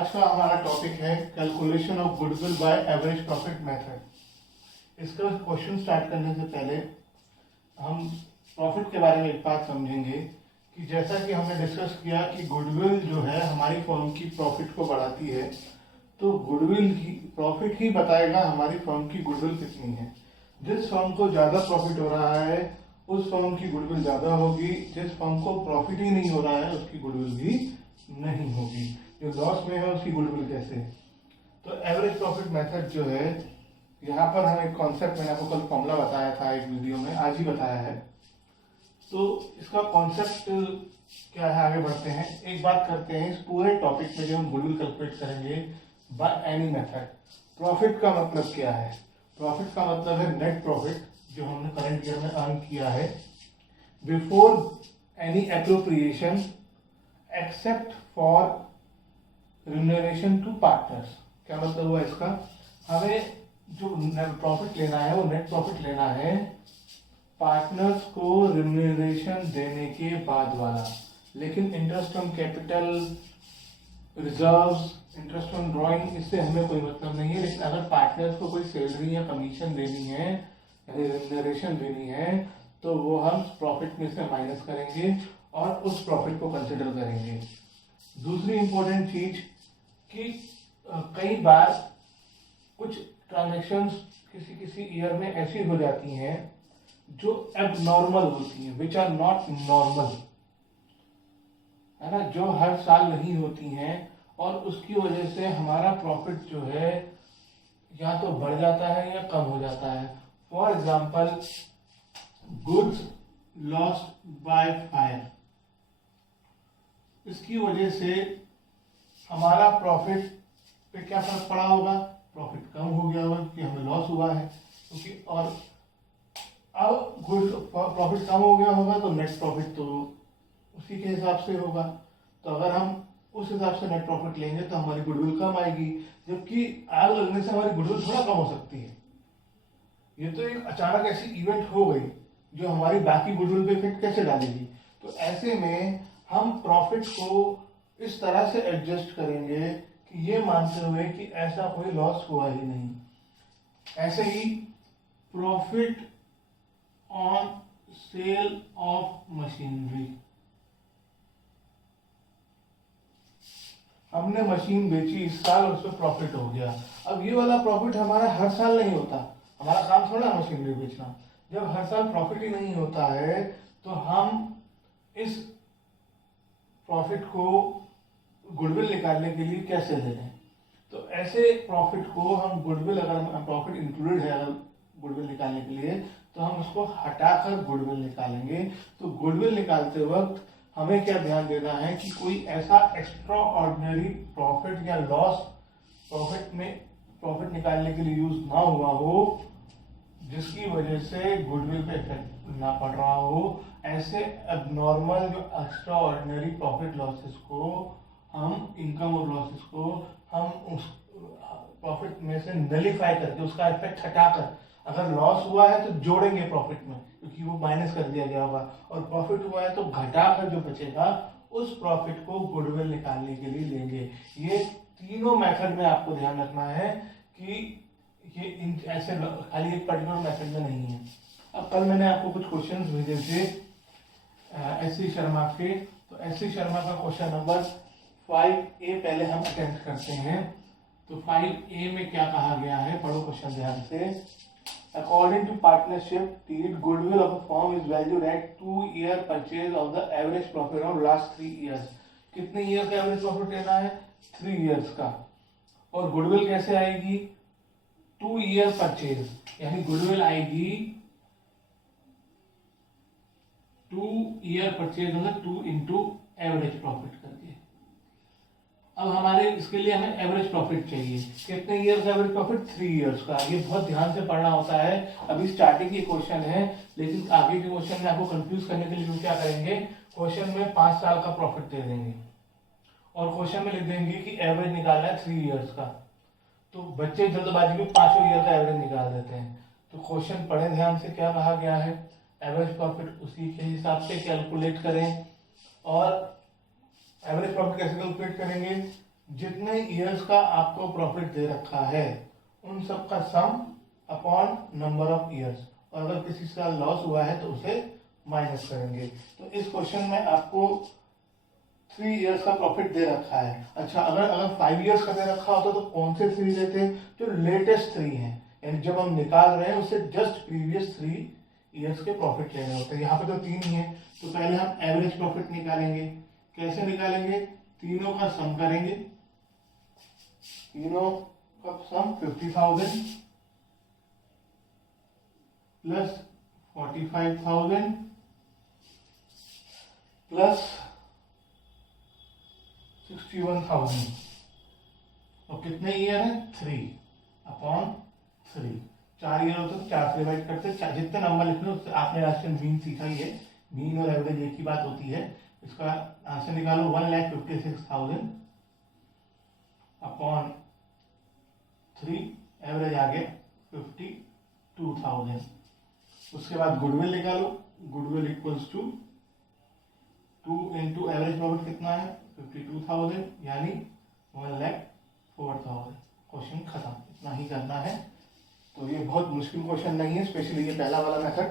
आज का हमारा टॉपिक है calculation of goodwill by average profit method. इसका क्वेश्चन स्टार्ट करने से पहले हम प्रॉफिट के बारे में एक बात समझेंगे कि जैसा कि हमने डिस्कस किया कि गुडविल जो है हमारी फर्म की प्रॉफिट को बढ़ाती है, तो गुडविल की प्रॉफिट ही बताएगा हमारी फर्म की गुडविल कितनी है। जिस फर्म को ज़्यादा प्रॉफिट हो रहा है उस फर्म की गुडविल ज़्यादा होगी, जिस फर्म को प्रॉफिट ही नहीं हो रहा है उसकी गुडविल भी नहीं होगी। जो लॉस में है उसकी गुडविल कैसे। तो एवरेज प्रॉफिट मेथड जो है, यहाँ पर हम एक कॉन्सेप्ट, मैंने आपको कल फॉर्मूला बताया था एक वीडियो में, आज ही बताया है। तो इसका कॉन्सेप्ट क्या है, आगे बढ़ते हैं। एक बात करते हैं, इस पूरे टॉपिक में जो हम गुडविल कैलकुलेट करेंगे बाय एनी मेथड। प्रॉफिट का मतलब क्या है? प्रॉफिट का मतलब है नेट प्रॉफिट जो हमने करंट ईयर में अर्न किया है before any appropriation except for remuneration to partners. क्या मतलब हुआ इसका? हमें जो प्रॉफिट लेना है वो नेट प्रॉफिट लेना है पार्टनर्स को रिम्यूनरेशन देने के बाद वाला। लेकिन interest on capital, reserves, interest on drawing, इससे हमें कोई मतलब नहीं है। लेकिन अगर पार्टनर्स को कोई सैलरी या कमीशन देनी है यानी रिम्यूनरेशन देनी है तो वो हम प्रॉफिट में से माइनस करेंगे और उस प्रॉफिट को कंसिडर करेंगे। दूसरी इंपॉर्टेंट चीज कि कई बार कुछ ट्रांजैक्शंस किसी किसी ईयर में ऐसी हो जाती हैं जो एबनॉर्मल होती हैं, विच आर नॉट नॉर्मल, है ना, जो हर साल नहीं होती हैं, और उसकी वजह से हमारा प्रॉफिट जो है या तो बढ़ जाता है या कम हो जाता है। For example, goods lost by fire, इसकी वजह से हमारा प्रॉफिट पे क्या फर्क पड़ा होगा? प्रॉफिट कम हो गया होगा क्योंकि हमें लॉस हुआ है, क्योंकि और अब गुड प्रॉफिट कम हो गया होगा तो नेट प्रॉफिट तो उसी के हिसाब से होगा। तो अगर हम उस हिसाब से नेट प्रॉफिट लेंगे तो हमारी गुडविल कम आएगी, जबकि आग लगने से हमारी गुडविल थोड़ा कम हो सकती है। ये तो एक अचानक ऐसी इवेंट हो गई जो हमारी बाकी गुडविल पे इफेक्ट कैसे डालेगी। तो ऐसे में हम प्रॉफिट को इस तरह से एडजस्ट करेंगे कि ये मानते हुए कि ऐसा कोई लॉस हुआ ही नहीं। ऐसे ही profit on sale of machinery, हमने मशीन बेची इस साल और उसमें प्रॉफिट हो गया। अब ये वाला प्रॉफिट हमारा हर साल नहीं होता, हमारा काम थोड़ा मशीनरी बेचना। जब हर साल प्रॉफिट ही नहीं होता है तो हम इस प्रॉफिट को गुडविल निकालने के लिए कैसे ले लें? तो ऐसे प्रॉफिट को हम गुडविल, अगर प्रॉफिट इंक्लूडेड है अगर गुडविल निकालने के लिए, तो हम उसको हटाकर गुडविल निकालेंगे। तो गुडविल निकालते वक्त हमें क्या ध्यान देना है कि कोई ऐसा एक्स्ट्रा ऑर्डिनरी प्रॉफिट या लॉस प्रॉफिट निकालने के लिए यूज ना हुआ हो जिसकी वजह से गुडविल पे इफेक्ट ना पड़ रहा हो। ऐसे एबनॉर्मल जो एक्स्ट्रा ऑर्डिनरी प्रॉफिट लॉसेस को हम, इनकम और लॉसेस को हम उस प्रॉफिट में से नलीफाई करके, उसका इफेक्ट हटाकर, अगर लॉस हुआ है तो जोड़ेंगे प्रॉफिट में क्योंकि वो माइनस कर दिया गया होगा, और प्रॉफिट हुआ है तो घटाकर जो बचेगा उस प्रॉफिट को गुडविल निकालने के लिए लेंगे। ये तीनों मेथड में आपको ध्यान रखना है कि ये इन ऐसे खाली एक पर्टिकुलर मेथड में नहीं है। अब कल मैंने आपको कुछ क्वेश्चंस भेजे थे एस.सी. शर्मा के, तो एस.सी. शर्मा का क्वेश्चन नंबर 5A पहले हम अटेम्प्ट करते हैं। तो 5A में क्या कहा गया है, पढ़ो क्वेश्चन ध्यान से। According to partnership deed, goodwill of a firm is valued at 2-year purchase of the average profit of last 3 years. कितने ईयर का एवरेज प्रॉफिट लेना है? 3 इयर्स का। और गुडविल कैसे आएगी? 2-year परचेज, यानी गुडविल आएगी 2-year परचेज मतलब 2 इंटू एवरेज प्रॉफिट करके। अब हमारे इसके लिए हमें एवरेज प्रॉफिट चाहिए। कितने ईयर का एवरेज प्रॉफिट? 3 इयर्स का। ये बहुत ध्यान से पढ़ना होता है। अभी स्टार्टिंग के क्वेश्चन है, लेकिन आगे के क्वेश्चन में आपको कंफ्यूज करने के लिए हम क्या करेंगे, क्वेश्चन में 5 साल का प्रॉफिट दे देंगे और क्वेश्चन में लिख देंगे कि एवरेज निकालना है 3 इयर्स का। तो बच्चे जल्दबाजी में 5 ईयर का एवरेज निकाल देते हैं। तो क्वेश्चन पढ़े ध्यान से, क्या कहा गया है, एवरेज प्रॉफिट उसी के हिसाब से कैलकुलेट करें। और एवरेज प्रॉफिट कैसे कैलकुलेट करेंगे? जितने ईयर्स का आपको प्रॉफिट दे रखा है उन सब का सम अपॉन नंबर ऑफ ईयर्स, और अगर किसी का लॉस हुआ है तो उसे माइनस करेंगे। तो इस क्वेश्चन में आपको 3 ईयर्स का प्रॉफिट दे रखा है। अच्छा, अगर 5 ईयर्स का दे रखा होता तो कौन से 3 देते? जो लेटेस्ट 3 हैं, यानी जब हम निकाल रहे हैं उससे जस्ट प्रीवियस 3 ईयर्स के प्रॉफिट लेने होते हैं। यहाँ पे तो 3 ही है, तो पहले हम एवरेज प्रॉफिट निकालेंगे। कैसे निकालेंगे? तीनों का सम करेंगे, तीनों का सम 50,000 प्लस 45,000 प्लस 61,000, और कितने ईयर है? 3 अपॉन 3। 4 ईयर होते तो 4 से डिवाइड करते, जितने नंबर लिखने उससे आपने लास्ट में मीन सीखा ही है, मीन और एवरेज एक ही बात होती है। इसका आंसर निकालो 1,56,000 अपॉन 3, एवरेज आ गया 52,000। उसके बाद गुडविल निकालो, goodwill equals to 2 into average profit कितना है? 52,000, यानी 1,04,000। क्वेश्चन खत्म, इतना ही करना है। तो ये बहुत मुश्किल क्वेश्चन नहीं है, स्पेशली ये पहला वाला मेथड